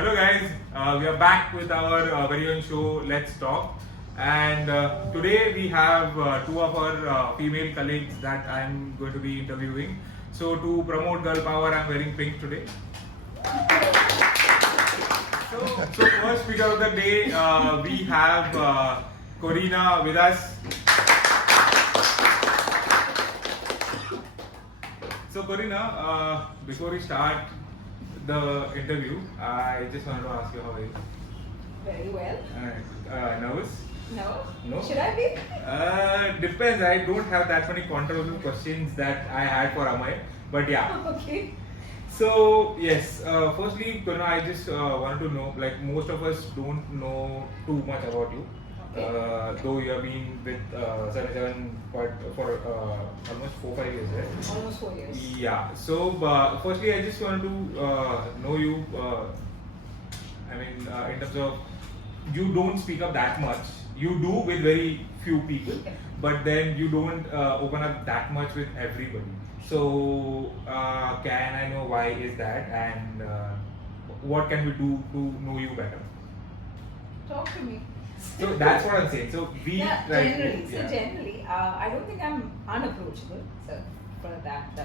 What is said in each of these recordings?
Hello guys, we are back with our very own show Let's Talk, and today we have two of our female colleagues that I'm going to be interviewing. So to promote girl power, I'm wearing pink today. So first speaker of the day, we have Corina with us. So Corina, before we start the interview, I just wanted to ask you how are you? Very well. Nervous? No? No? Should I be? Depends. I don't have that many controversial questions that I had for Amay, but yeah. Okay. So yes, firstly, Corina, I just wanted to know, like most of us don't know too much about you. Okay. Though you have been with 77 for almost 4-5 years, right? Almost 4 years. Yeah. So, firstly, I just wanted to know you. In terms of you don't speak up that much. You do with very few people, but then you don't open up that much with everybody. So, can I know why is that, and what can we do to know you better? Talk to me. So that's what I'm saying. So we generally, I don't think I'm unapproachable, so for that.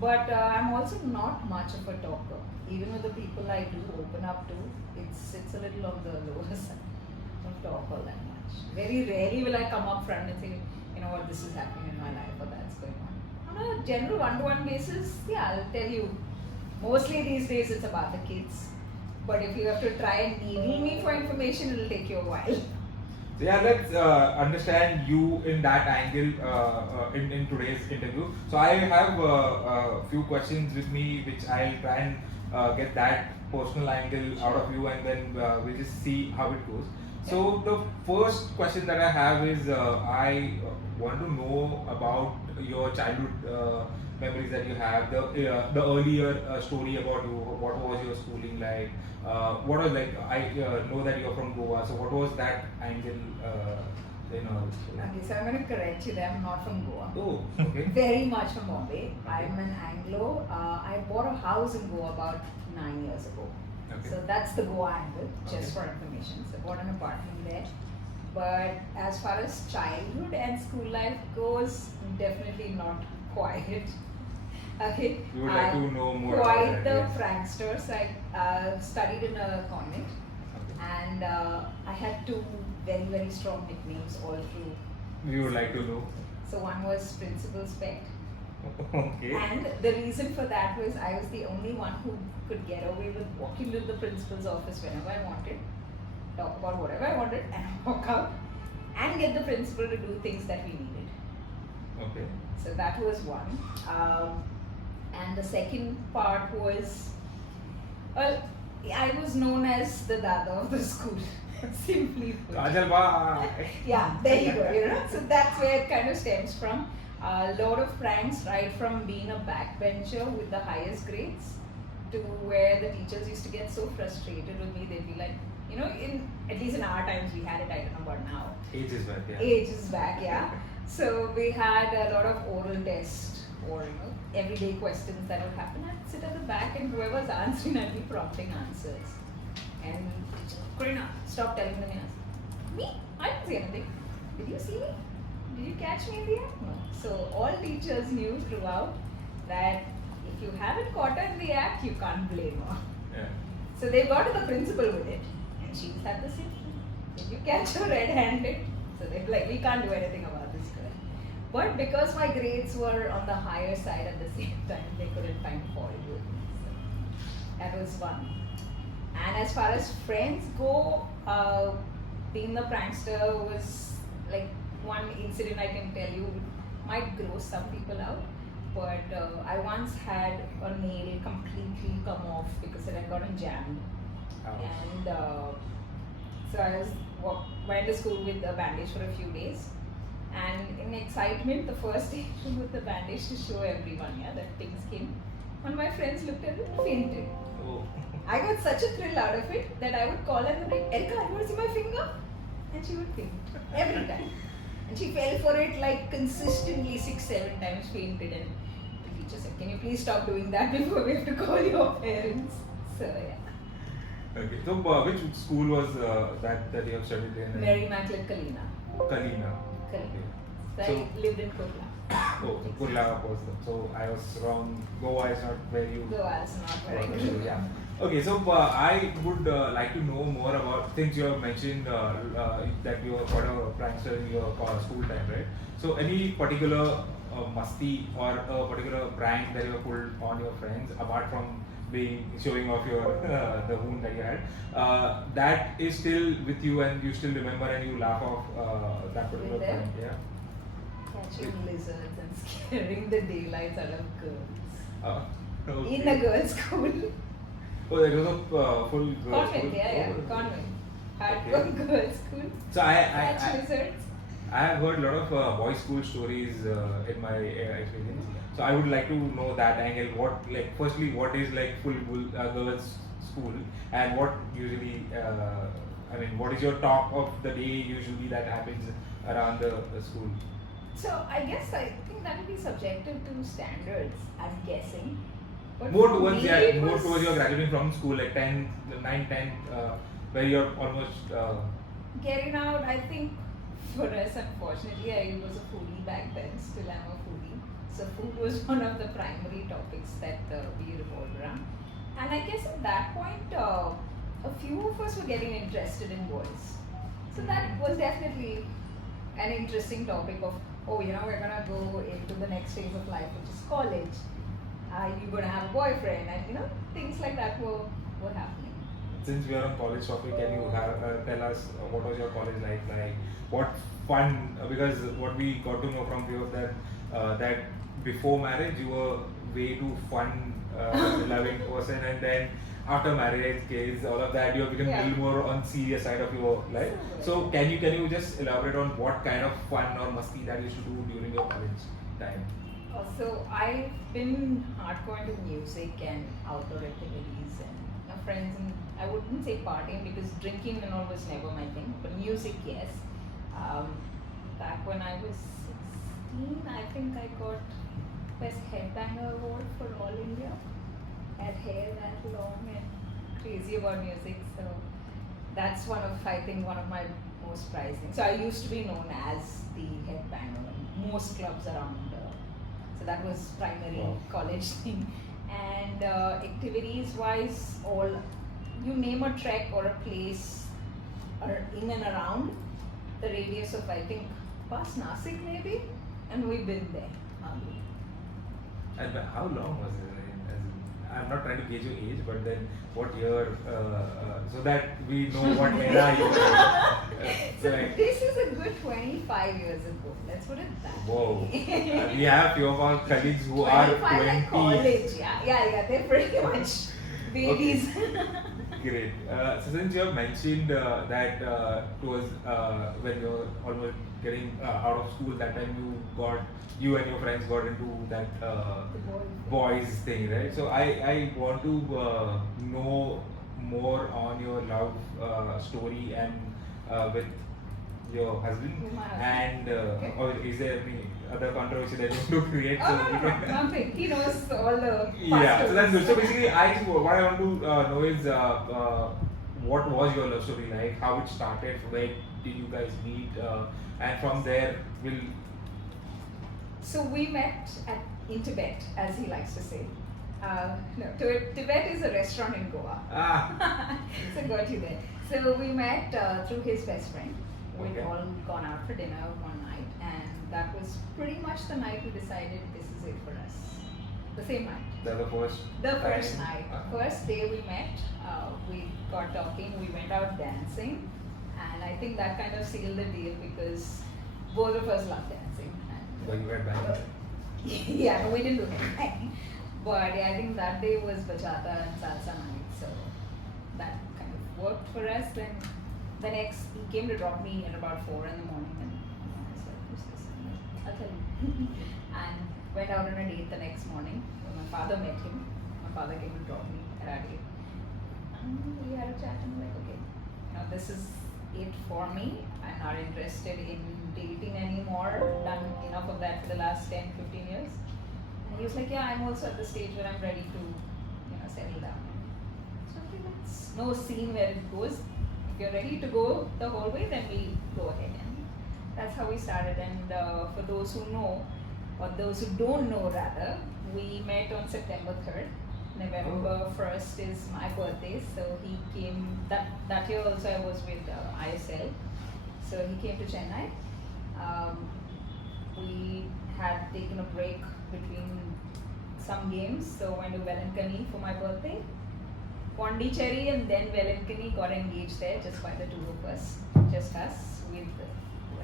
But I'm also not much of a talker. Even with the people I do open up to, it's a little on the lower side. I don't talk all that much. Very rarely will I come up front and say, you know what, this is happening in my life or that's going on. On a general one-to-one basis, yeah, I'll tell you. Mostly these days it's about the kids. But if you have to try and needle me for information, it'll take you a while. So yeah, let's understand you in that angle in today's interview. So I have a few questions with me, which I'll try and get that personal angle out of you, and then we'll just see how it goes. So the first question that I have is I want to know about your childhood memories that you have, the earlier story about you. What was your schooling like? What was like? I know that you're from Goa, so what was that angle? Okay, so I'm going to correct you there. I'm not from Goa. Oh, okay. Very much from Bombay. I'm an Anglo. I bought a house in Goa about 9 years ago. Okay. So that's the Goa angle, just for information. So I bought an apartment there. But as far as childhood and school life goes, definitely not quiet. Okay. You would like to know more quite about the that, yes. pranksters. I studied in a convent, and I had two very, very strong nicknames all through. We would like to know. So one was Principal Spect. Okay. And the reason for that was I was the only one who could get away with walking to the principal's office whenever I wanted, talk about whatever I wanted, and walk out and get the principal to do things that we needed. Okay. So that was one. And the second part was, well, I was known as the Dada of the school. Simply put. Ajal bhai. Yeah, there you go, you know. So that's where it kind of stems from. A lot of pranks, right from being a backbencher with the highest grades to where the teachers used to get so frustrated with me, they'd be like, you know, at least in our times we had it, I don't know about now. Ages back, yeah. Ages back, yeah. So we had a lot of oral tests or, you know, everyday questions that would happen. I'd sit at the back and whoever's answering, I'd be prompting answers. And Corina, stop telling them yes. Me? I didn't say anything. Did you see me? Did you catch me in the act? No. So all teachers knew throughout that if you haven't caught her in the act, you can't blame her. Yeah. So they got to the principal with it, and she had the same thing. Did you catch her red-handed? So they're like, we can't do anything about this girl. But because my grades were on the higher side at the same time, they couldn't find fault with me. So that was one. And as far as friends go, being the prankster was like one incident I can tell you might gross some people out. But I once had a nail completely come off because it had gotten jammed. And so I went to school with a bandage for a few days. And in excitement, the first day I removed the bandage to show everyone, yeah, that things came. One of my friends looked at it and fainted. Oh. I got such a thrill out of it that I would call her and be like, Erica, you want to see my finger? And she would faint every time. And she fell for it like consistently 6-7 times, fainted, and the teacher said, can you please stop doing that before we have to call your parents? So yeah. Okay. So which school was that you have studied in? Mary Macklin Kalina. Kalina. Kalina. So So- I lived in Kurla. Oh, so Kurla was so I was wrong. Goa is not where you. Goa is not very were, good. Yeah. Okay, so I would like to know more about, since you have mentioned that you were quite a prankster in your school time, right? So any particular musti or a particular prank that you have pulled on your friends, apart from being showing off your the wound that you had, that is still with you and you still remember and you laugh off that particular With them? prank, yeah? Catching lizards and scaring the daylights out of girls. Okay. In a girls' school. Oh, that was a full girls' Convent, school? yeah, Oh, convent. Okay. Hardcore girls' school. So Catch lizards. I have heard a lot of boys' school stories in my experience. So I would like to know that angle. What, like, firstly, what is like full girls' school, and what usually, I mean, what is your talk of the day usually that happens around the school? So I guess I think that would be subjective to standards. I'm guessing. But More for towards me, yeah, it more was- towards your graduating from school, like 10, 9, 10, where you're almost. Getting out, I think for us, unfortunately, I was a foodie back then. Still, am a foodie. So food was one of the primary topics that we revolved around. And I guess at that point, a few of us were getting interested in boys. So that was definitely an interesting topic of, oh, you know, we're gonna go into the next phase of life, which is college. You're gonna have a boyfriend, and you know, things like that were happening. Since we are on college topic, can you tell us what was your college life like? What fun? Because what we got to know from you that that before marriage you were way too fun, loving person, and then after marriage, kids, all of that, you have become a Yeah. little more on serious side of your life. So can you just elaborate on what kind of fun or musti that you used to do during your college time? So I've been hardcore into music and outdoor activities and friends, and I wouldn't say partying because drinking and all was never my thing, but music, yes. Back when I was 16, I think I got Best Headbanger Award for All India. Had hair that long and crazy about music, so that's one of my most prized things. So I used to be known as the headbanger in most clubs around. So that was primary Wow. college thing. And activities wise, all you name a trek or a place or in and around the radius of, I think, past Nasik maybe, and we've been there. And how long was it? I'm not trying to gauge your age, but then what year, so that we know what era you were. So Like, this is a good 25 years ago. Let's put it that whoa. way. We have few of our colleagues who are 25 like 20s. college, yeah, they're pretty much babies. Great. So since you have mentioned that it was when you were almost getting out of school, that time you and your friends got into that boys thing, right? So I want to know more on your love story and with your husband. With my husband. And Okay. or is there any other controversy that you want to create? Oh, no, nothing. He knows all the Yeah, so that's good. So stories. basically, what I want to know is what was your love story like? How it started? Where did you guys meet? And from there, we'll. So we met in Tibet, as he likes to say. No, Tibet is a restaurant in Goa. So got you there. So we met through his best friend. We'd Okay. all gone out for dinner one night, and that was pretty much the night we decided this is it for us. The same night. The first. The first time. night, first day we met, we got talking, we went out dancing, and I think that kind of sealed the deal because both of us love dancing. But you went back. Yeah, no, we didn't do anything. But yeah, I think that day was bachata and salsa night, so that kind of worked for us. Then the next, he came to drop me at about 4 in the morning, and I was like, who's this? I'll tell you. And went out on a date the next morning. When my father met him, my father came to drop me at our date. And we had a chat, and I'm like, okay, this is it for me. I'm not interested in dating anymore. Done enough of that for the last 10, 15 years. And he was like, yeah, I'm also at the stage where I'm ready to, settle down. So okay, it's no scene where it goes. If you're ready to go the whole way, then we go ahead, and that's how we started. And for those who know, or those who don't know rather, we met on September 3rd. November 1st is my birthday, so he came that year also. I was with ISL, so he came to Chennai. We had taken a break between some games, so went to Velankani for my birthday. Pondicherry and then Velankani, got engaged there just by the two of us, just us. We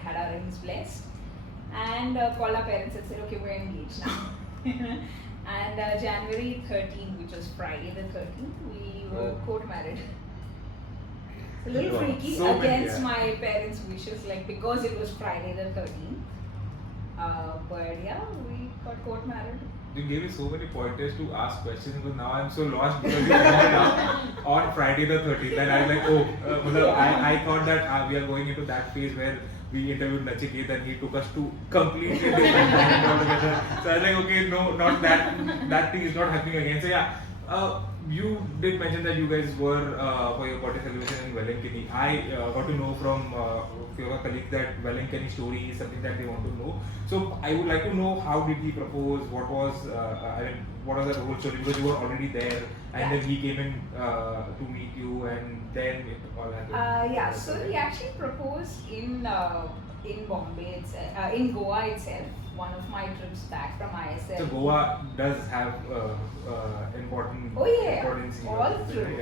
had our rings blessed and called our parents and said, okay, we're engaged now. And January 13th, which was Friday the 13th, we were court married. It's a little freaky, against my parents' wishes, like because it was Friday the 13th. But yeah, we got court married. You gave me so many pointers to ask questions, but now I'm so lost because you called up on Friday the 13th, and I was like, oh, I thought that we are going into that phase where we interviewed Nachiket and he took us to completely different time altogether. So I was like, okay, no, not that thing is not happening again. So yeah, you did mention that you guys were for your birthday celebration in Velankani. I got to know from your colleague that Velankani story is something that they want to know. So I would like to know, how did he propose? What was what was the whole story? Because you were already there, and then he came in to meet you, and then it all happened. Yeah, so he actually proposed in Bombay, in Goa itself. One of my trips back from ISL. So Goa does have important importance. All through.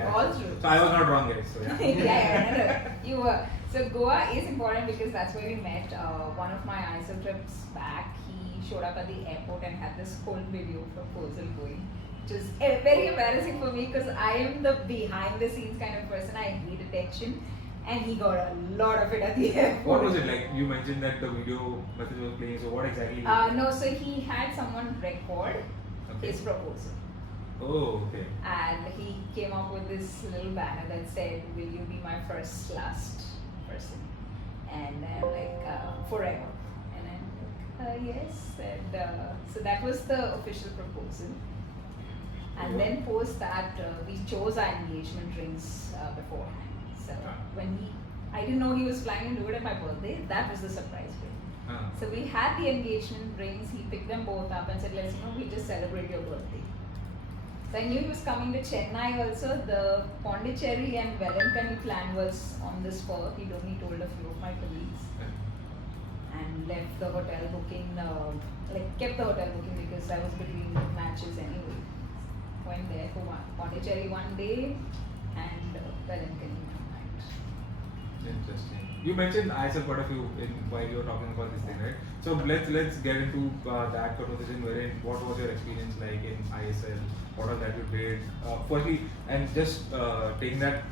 So I was not wrong, guys. So yeah. Yeah, no, you were. So Goa is important because that's where we met. One of my ISL trips back, he showed up at the airport and had this whole video proposal going, which is very embarrassing for me because I am the behind the scenes kind of person. I need attention. And he got a lot of it at the airport. What was it like? You mentioned that the video message was playing, so what exactly? No, so he had someone record his proposal. Oh, okay. And he came up with this little banner that said, "Will you be my first, last person?" And I'm like, forever. And I'm like, yes. And so that was the official proposal. And then post that, we chose our engagement rings beforehand. So when I didn't know he was planning to do it at my birthday. That was the surprise bit. So we had the engagement rings. He picked them both up and said, "Let's we just celebrate your birthday." So I knew he was coming to Chennai also. The Pondicherry and Velankani plan was on the spur. He'd only told a few of my colleagues and left the hotel booking, kept the hotel booking because I was between matches anyway. Went there for Pondicherry one day and Velankani. Interesting. You mentioned ISL quite a few while you were talking about this thing, right? So let's get into that conversation. Wherein, what was your experience like in ISL? What was that you did? Firstly, and just taking that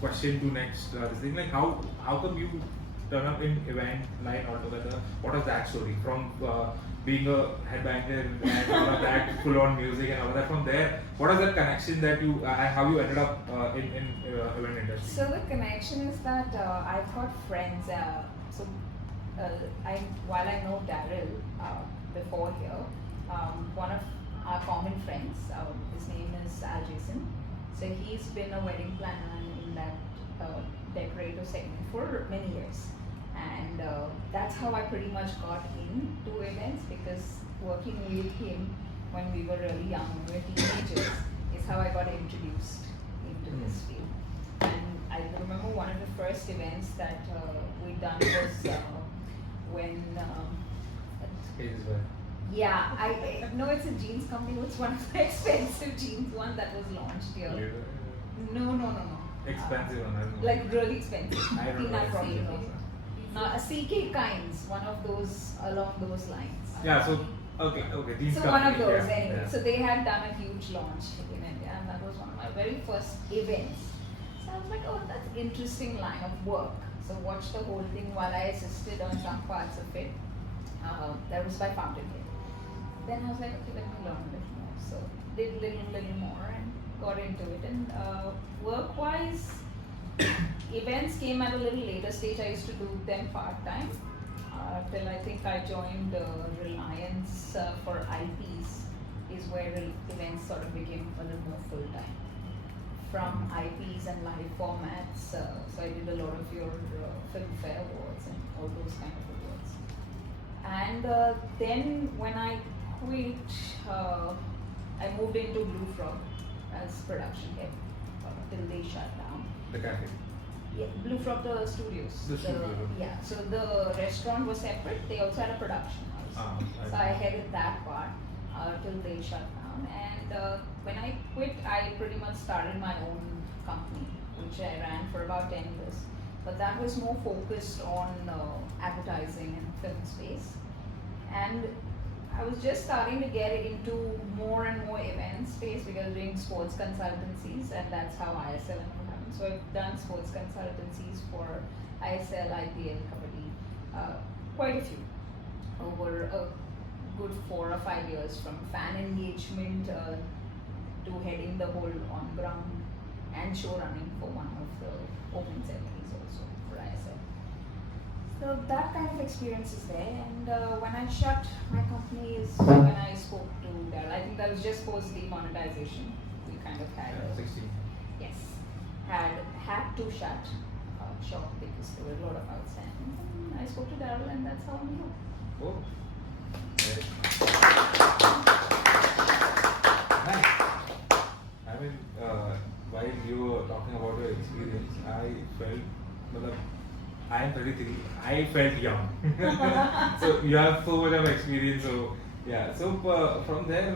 question to next this thing, like how come you turn up in event line altogether? What was that story from being a headbanger and all of that, full on music and all of that? From there, what is that connection that you and how you ended up in event industry? So the connection is that I've got friends. While I know Daryl before here, one of our common friends, his name is Al Jason. So he's been a wedding planner in that decorator segment for many years. And that's how I pretty much got into events, because working with him when we were really young, when we were teenagers, is how I got introduced into this field. And I remember one of the first events that we done was when yeah, I know it's a jeans company. It's one of the expensive jeans one that was launched here. No. Expensive one, I don't know. Like really expensive. I don't know. Probably know. A CK Kinds, one of those along those lines. Yeah, so okay. These so one of those anyway. Yeah. So they had done a huge launch in India, and that was one of my very first events. So I was like, oh, that's interesting line of work. So watched the whole thing while I assisted on some parts of it. That was by Fountainhead. Then I was like, okay, let me learn a little more. So did little more and got into it. And work-wise, events came at a little later stage. I used to do them part-time till I think I joined Reliance for IPs, is where events sort of became a little more full-time. from IPs and live formats. So I did a lot of your Filmfare Awards and all those kind of awards. And then when I quit, I moved into Blue Frog as production head till they shut down. The cafe. Yeah, Blue Frog, the studios. The studio. Yeah, so the restaurant was separate. They also had a production house. So I headed that part till they shut down. And when I quit, I pretty much started my own company, which I ran for about 10 years. But that was more focused on advertising and film space. And I was just starting to get into more and more event space because I was doing sports consultancies, and that's how ISL happened. So I've done sports consultancies for ISL, IPL, Kabaddi, quite a few, over a good 4 or 5 years, from fan engagement to heading the whole on-ground and show running for one of the opening ceremonies also for ISL. So that kind of experience is there. And when I shut my company is when I spoke to Daryl. I think that was just post demonetization. We kind of had 16. Yes, had to shut shop because there were a lot of outstanding. And I spoke to Daryl, and that's how I'm here. Oh. Nice. I mean, while you were talking about your experience, I felt, I am 33. I felt young. So you have so much of experience. So yeah. So from there,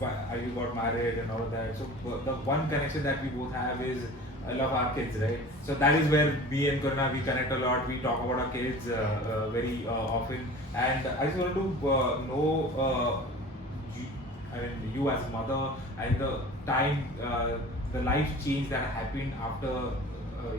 you got married and all of that. So the one connection that we both have is I love our kids, right? So that is where me and Corina, we connect a lot. We talk about our kids very often. And I just wanted to know, you as a mother and the time, the life change that happened after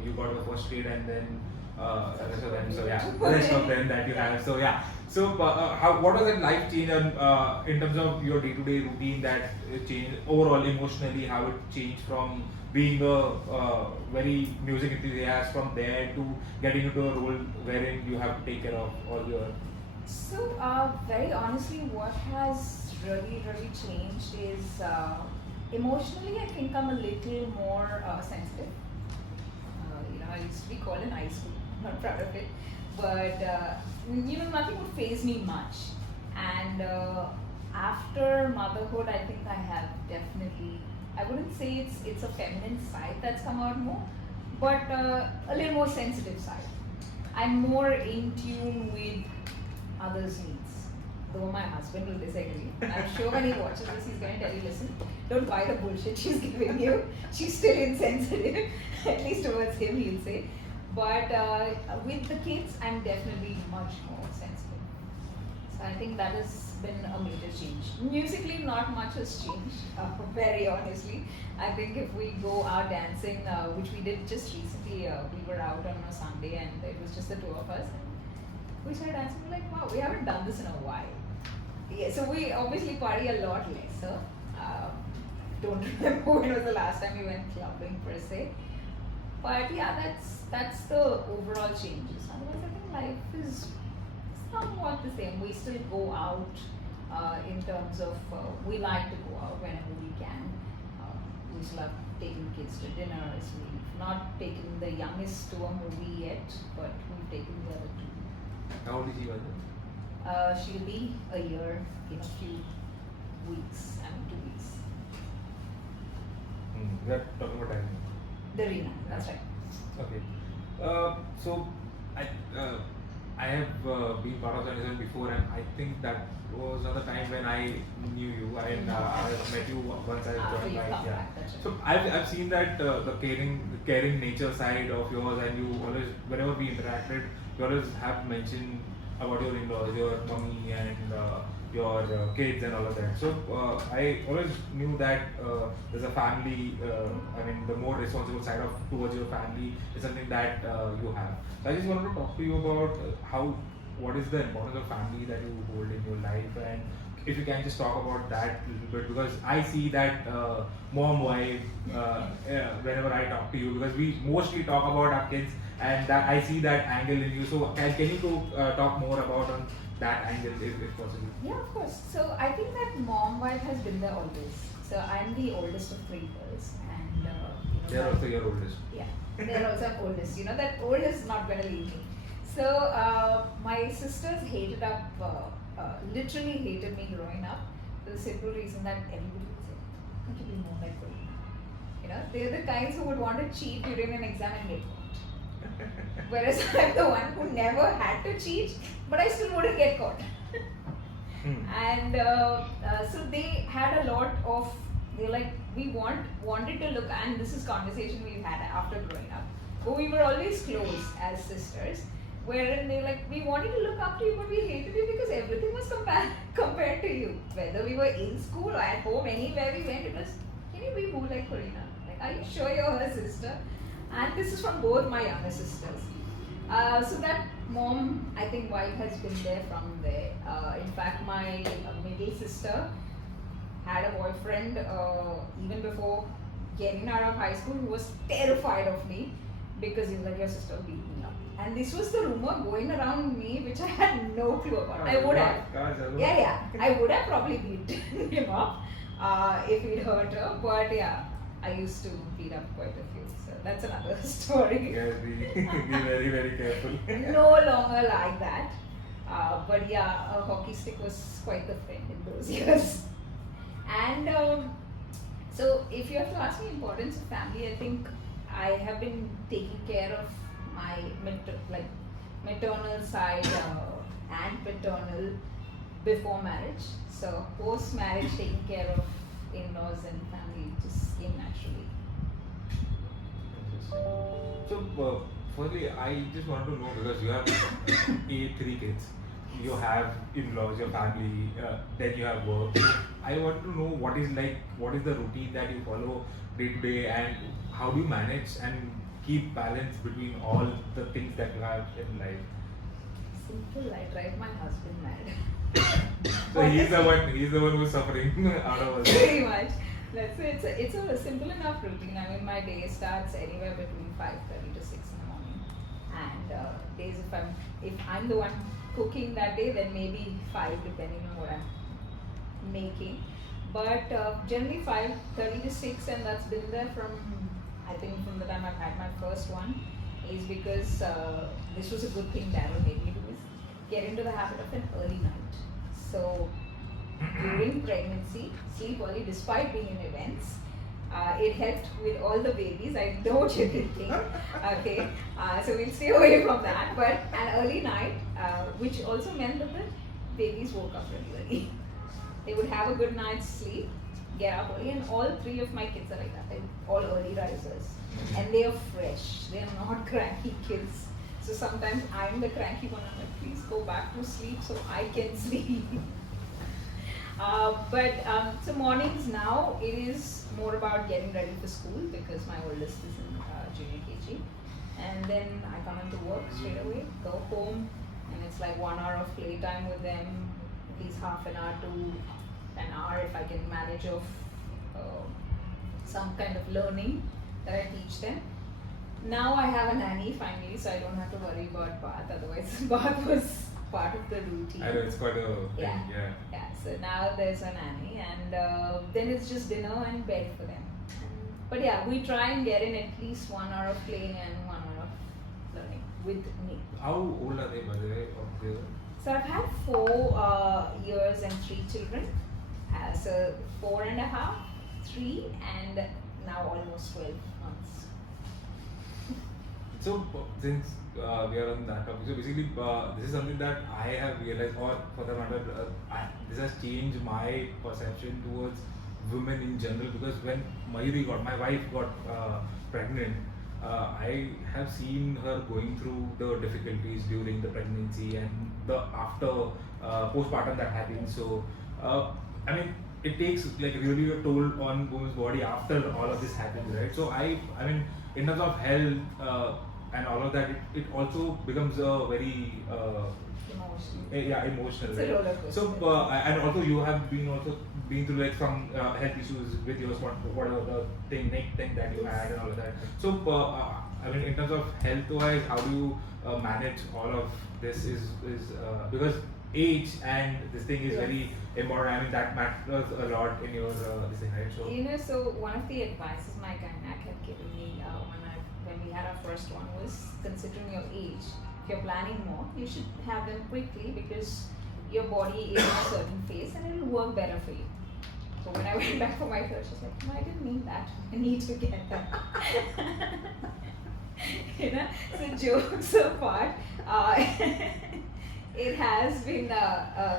you got the first kid, and then rest of them. So yeah, rest of them that you have. So yeah. So what was that life change in terms of your day-to-day routine that it changed overall emotionally? How it changed from being a very music enthusiast from there to getting into a role wherein you have to take care of all your. So very honestly, what has really changed is emotionally. I think I'm a little more sensitive. I used to be called an ice cream. Not proud of it, but nothing would faze me much. And after motherhood, I think I have definitely. I wouldn't say it's a feminine side that's come out more, but a little more sensitive side. I'm more in tune with others' needs. Though my husband will disagree. I'm sure when he watches this, he's going to tell you, listen, don't buy the bullshit she's giving you. She's still insensitive, at least towards him, he'll say. But with the kids, I'm definitely much more sensitive. So I think that has been a major change. Musically, not much has changed, very honestly. I think if we go out dancing, which we did just recently, we were out on a Sunday and it was just the two of us. We started dancing, we're like, wow, we haven't done this in a while. Yeah, so we obviously party a lot lesser. Don't remember when was the last time we went clubbing per se. But yeah, that's the overall changes. Otherwise, I think life is somewhat the same. We still go out in terms of we like to go out whenever we can. We still have taken kids to dinners. We've not taken the youngest to a movie yet, but we've taken the other two. How old is she? She'll be a year in a few weeks, 2 weeks. We are talking about time. Darina, that's right. Okay. So I have been part of the before, and I think that was another time when I knew you. I met you once I joined. Yeah. So I've seen that the caring nature side of yours, and you always, whenever we interacted, you always have mentioned about your in-laws, your mommy, and your kids and all of that. So I always knew that there's a family. The more responsible side of towards your family is something that you have. So I just wanted to talk to you about what is the importance of family that you hold in your life, and if you can just talk about that a little bit, because I see that mom wife whenever I talk to you, because we mostly talk about our kids, and that I see that angle in you. So can you talk more about that angle if possible? Yeah, of course. So I think that mom wife has been there always. So I'm the oldest of three girls, and They are also your oldest. yeah, they're also oldest. That old is not gonna leave me. So my sisters hated up, literally hated me growing up for the simple reason that everybody would say, "Can't you be more like Corina?" They're the kinds who would want to cheat during an exam and get caught. Whereas I'm the one who never had to cheat, but I still wouldn't get caught. And so they had a lot of, they're like, we wanted to look, and this is conversation we've had after growing up, but we were always close as sisters, wherein they're like, we wanted to look up to you, but we hated you because everything was compared to you. Whether we were in school or at home, anywhere we went, it was, can you be more like Corina? Like, are you sure you're her sister? And this is from both my younger sisters. So that mom, I think, vibe has been there from there. In fact, my middle sister had a boyfriend even before getting out of high school who was terrified of me because he was like, your sister beat me up. And this was the rumor going around me, which I had no clue about. I would have. I would have probably beaten him up if he'd hurt her. But yeah, I used to beat up quite a few. So that's another story. Yes, be very, very careful. No longer like that. But yeah, a hockey stick was quite the friend in those years. And so if you have to ask me importance of family, I think I have been taking care of my maternal side and paternal before marriage. So post marriage, taking care of in-laws and family just came naturally. So, firstly, I just want to know, because you have three kids, you have in-laws, your family, then you have work. So I want to know what is the routine that you follow day to day, and how do you manage and keep balance between all the things that you have in life? Simple, I drive my husband mad. So he's the one who's suffering out of us. Pretty much. Let's say it's a simple enough routine. I mean, my day starts anywhere between 5:30 to 6 in the morning, and days if I'm the one cooking that day, then maybe 5 depending on what I'm making. But generally 5:30 to 6, and that's been there from, I think, from the time I've had my first one, is because this was a good thing Daryl made me do, is get into the habit of an early night. So during pregnancy, sleep early despite being in events. It helped with all the babies. I know what you're thinking. Okay, so we'll stay away from that. But an early night, which also meant that the babies woke up really early. They would have a good night's sleep, get up early, and all three of my kids are like that. They're all early risers, and they are fresh. They are not cranky kids. So sometimes I'm the cranky one. I'm like, please go back to sleep so I can sleep. So mornings now, it is more about getting ready for school because my oldest is in junior KG, and then I come into work straight away, go home, and it's like 1 hour of playtime with them, at least half an hour to an hour if I can manage of some kind of learning that I teach them. Now I have a nanny finally, so I don't have to worry about bath. Otherwise, bath was part of the routine. I know, it's quite a thing, yeah. So now there's a nanny, and then it's just dinner and bed for them. But yeah, we try and get in at least 1 hour of playing and 1 hour of learning with me. How old are they, by the way? So I've had 4 years and 3 children. So 4.5, 3, and now almost 12 months. So since we are on that topic, so basically this is something that I have realized, or for that matter, this has changed my perception towards women in general, because when my wife got pregnant, I have seen her going through the difficulties during the pregnancy and the after postpartum that happens. So I mean, it takes like really a toll on woman's body after all of this happens, right? So I mean, in terms of health and all of that, it also becomes a very emotional, It's right? a roller coaster. So and also you have been through like some health issues with yours, whatever the neck thing that you had and all of that. So I mean, in terms of health wise, how do you manage all of this? Is because age and this thing is Yes. very important. I mean that matters a lot in your this thing, right? So You know, so one of the advices my gynec had given me when we had our first one was considering your age. If you're planning more, you should have them quickly because your body is in a certain phase and it will work better for you. So when I went back for my third, she was like, "No, I didn't mean that. I need to get that." You know, so jokes apart, it has been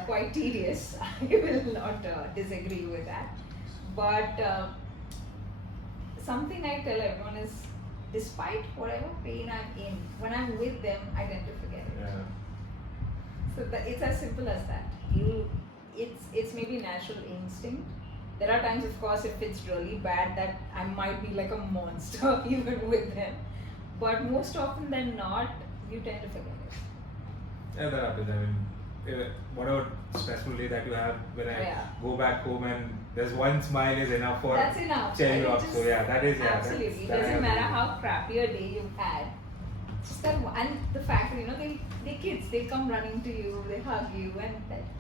quite tedious. I will not disagree with that. But something I tell everyone is, despite whatever pain I'm in, when I'm with them, I tend to forget it. yeah. So it's as simple as that. It's maybe natural instinct. There are times, of course, if it's really bad, that I might be like a monster even with them. But most often than not, you tend to forget it. Yeah, that happens. I mean, whatever stressful day that you have, when I Yeah. go back home and there's one smile is enough for That's enough. cheer right? you up. Just- So yeah, that is absolutely. It that I doesn't matter agree. how crappy a day you've had. Just that, and the fact that they're kids. They come running to you, they hug you, and that's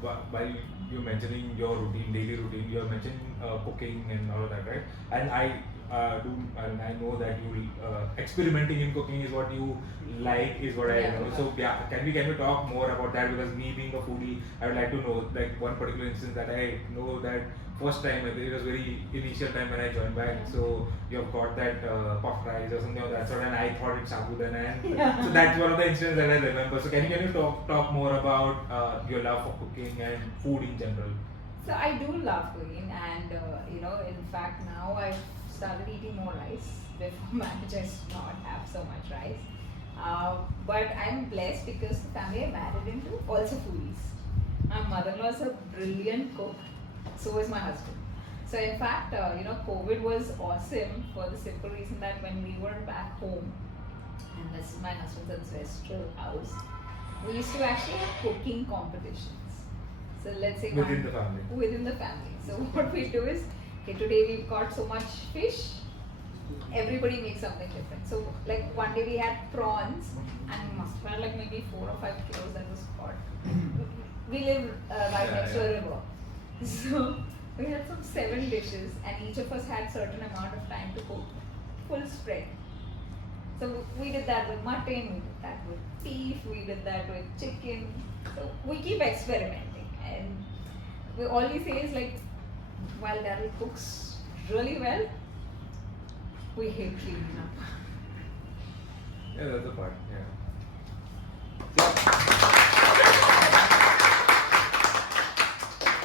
While you're mentioning your routine, daily routine, you're mentioning cooking and all of that, right? And I know that you experimenting in cooking is what you like, is what I Yeah. know. So yeah, can we talk more about that? Because me being a foodie, I would like to know like one particular instance that I know that first time it was very initial time when I joined back. Yeah. So you have got that puffed rice or something of that sort, and I thought it's sabudana, and Yeah. so that's one of the incidents that I remember. So can you talk more about your love for cooking and food in general? So I do love cooking, and in fact now I've started eating more rice. Before marriage, I did not have so much rice. But I'm blessed because the family I'm married into also foodies. My mother-in-law is a brilliant cook. So is my husband. So in fact, COVID was awesome for the simple reason that when we were back home, and this is my husband's ancestral house, we used to actually have cooking competitions. So let's say Within the family. within the family. So what we do is, okay, today we've got so much fish. Everybody makes something different. So like one day we had prawns, and we must have had like maybe 4 or 5 kilos that was caught. We live right Yeah, next to yeah. a river, so we had some 7 dishes, and each of us had certain amount of time to cook full spread. So we did that with mutton, we did that with beef, we did that with chicken. So we keep experimenting, and all we say is like, while Daryl cooks really well, we hate cleaning up. Yeah, that's the part. Yeah.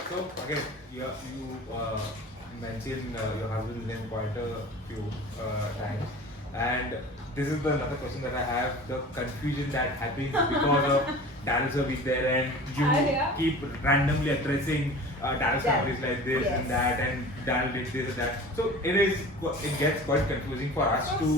So again, you mentioned your husband's name quite a few times, and this is another question that I have: the confusion that happens because of Daryl's being there, and you Yeah. keep randomly addressing Daryl's Daryl. stories like this Yes. and that, and Daryl did this and that. So it gets quite confusing for us to.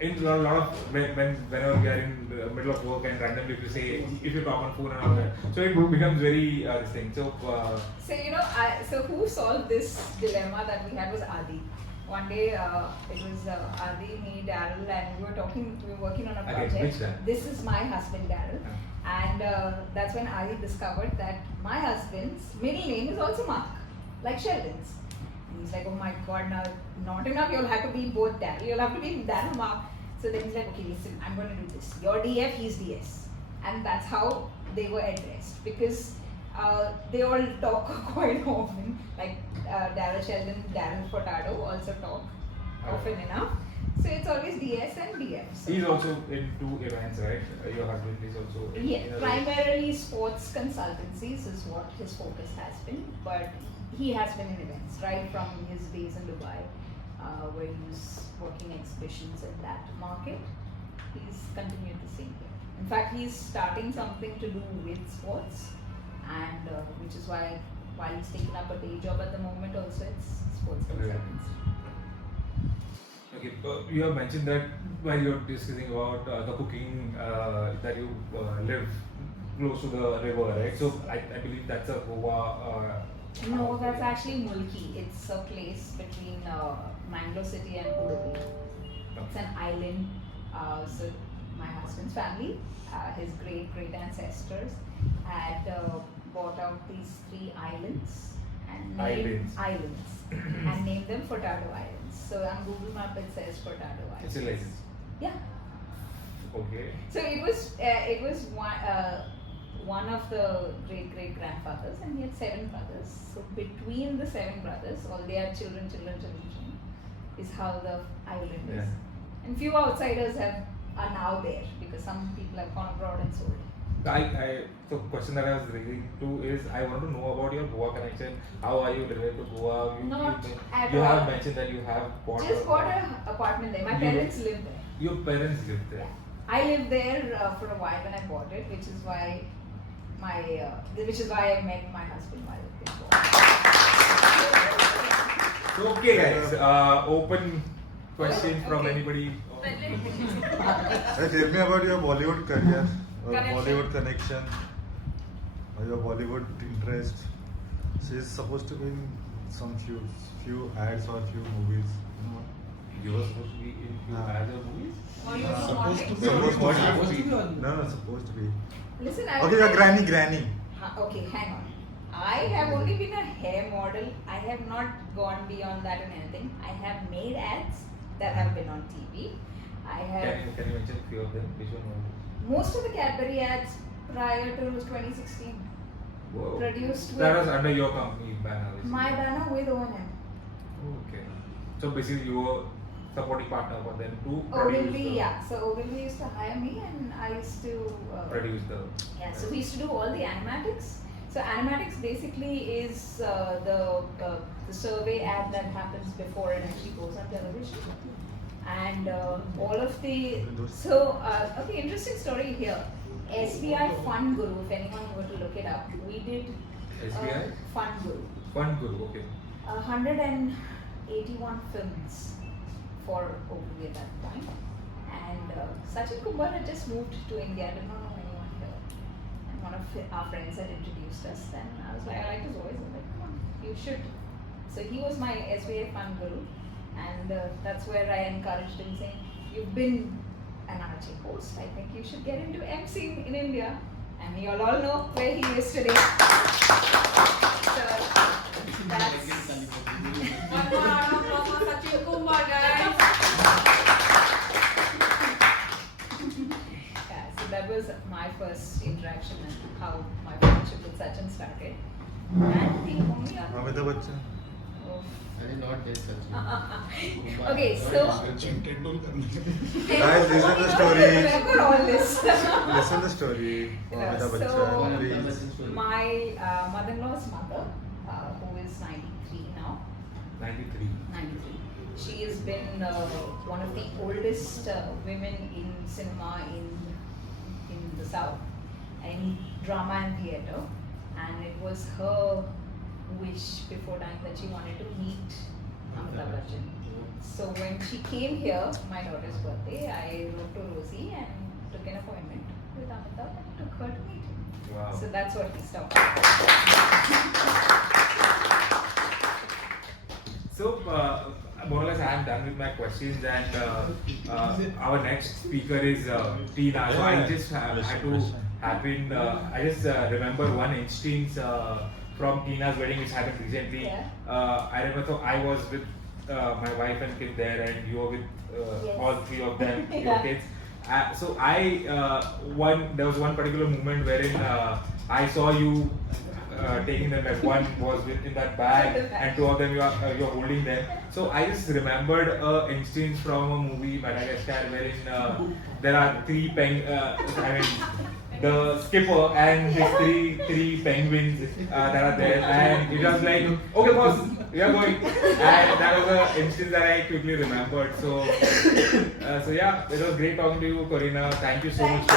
In a lot of whenever we are in the middle of work and randomly if you talk on phone and all that, so it becomes very this thing. So So who solved this dilemma that we had was Adi. One day it was Adi, me, Daryl, and we were working on a Again, project. which Daryl? This is my husband, Daryl. And that's when Adi discovered that my husband's middle name is also Mark, like Sheldon's. And he's like, oh my god, now not enough, you'll have to be both Daryl, you'll have to be Daryl Mark. So then he's like, okay, listen, I'm going to do this. You're DF, he's DS. And that's how they were addressed, because they all talk quite often. Like Daryl Sheldon, Daryl Furtado also talk often enough. So it's always DS and DF. So he's also into events, right? Your husband is also yeah, in a way. primarily sports consultancies is what his focus has been, but he has been in events right from his days in Dubai, where he was working exhibitions in that market. He's continued the same way. In fact, he's starting something to do with sports, and which is why while he's taking up a day job at the moment, also it's sports Okay. consultancy. Okay, you have mentioned that while you're discussing about the cooking that you live close to the river, right? So I believe that's a Goa. No, that's actually Mulki. It's a place between Mangalore city and Udupi. It's an island. So my husband's family, his great ancestors had bought out these 3 islands and named and named them Furtado Islands. So on Google Map it says Furtado Islands. It's a legend. Yeah. Okay. So it was one of the great grandfathers, and he had 7 brothers. So between the 7 brothers, all their children, is how the island is. Yeah. And few outsiders are now there because some people have gone abroad and sold. The question that I was raising to is I want to know about your Goa connection. How are you related to Goa? Not at you all. have mentioned that you have bought an apartment there. My parents live there. Your parents live there. Yeah. I lived there for a while when I bought it, which is why I met my husband while it was. So okay guys, open question from Okay. anybody. Tell me about your Bollywood career, or Connection. Bollywood connection, or your Bollywood interest. She's supposed to be in some few ads or few movies. You were supposed to be in few ads or movies? Or you know Supposed to modeling? be. No, supposed to be. Listen, Okay, you're granny. Okay, hang on. I have only been a hair model. I have not gone beyond that in anything. I have made ads that have been on TV. I have Can you mention a few of them? Which one was most of the Cadbury ads prior to 2016 it? Whoa. produced That with was under your company banner. basically. my banner with O&M. Okay. So basically you were supporting partner for them to produce Ogilvy, yeah. So Ogilvy used to hire me, and I used to produce the. yeah. So we used to do all the animatics. So animatics basically is the survey ad that happens before it actually goes on television, and all of the okay, interesting story here. SBI Fun Guru, if anyone were to look it up, we did SBI? Fun Guru. Fun Guru, okay. 181 films for Ogilvy at that time, and Sachin Kumar had just moved to India. I did not know anyone here, and one of our friends had introduced us. And I was like, I like his voice. I was like, come on, you should. So he was my SBI Fun Guru, and that's where I encouraged him, saying, "You've been an RJ host. I think you should get into MC in India." And you all know where he is today. So that's. One more round of applause for Sachin Kumar, guys. Yeah, so that was my first interaction and how my friendship with Sachin started. And the only other. Amitabh Bachchan. Oh. I did not get such. Okay, so. Guys, listen the story. Remember all this. Listen the story. Yeah, Amitabh so- Bachchan, please. My mother-in-law's mother, who is 93 now, 93. 93. She has been one of the oldest women in cinema in the South, in drama and theatre, and it was her wish before dying that she wanted to meet Amitabh Bachchan. So when she came here, my daughter's birthday, I wrote to Rosie and took an appointment with Amitabh and took her to meet him. Wow. So that's what he started. So, more or less, I am done with my questions, and our next speaker is Tina. So, I just had to happen. I just remember one instance from Tina's wedding, which happened recently. Yeah. I remember, so I was with my wife and kid there, and you were with Yes. all 3 of them, your Yeah. kids. So, there was one particular moment wherein I saw you. Taking them, like one was in that bag and 2 of them you're holding them. So I just remembered an instance from a movie Madagascar wherein there are 3 the skipper and his three penguins that are there, and it was like, okay boss, we are going, and that was an instance that I quickly remembered. So yeah, it was great talking to you, Corina. Thank you so much.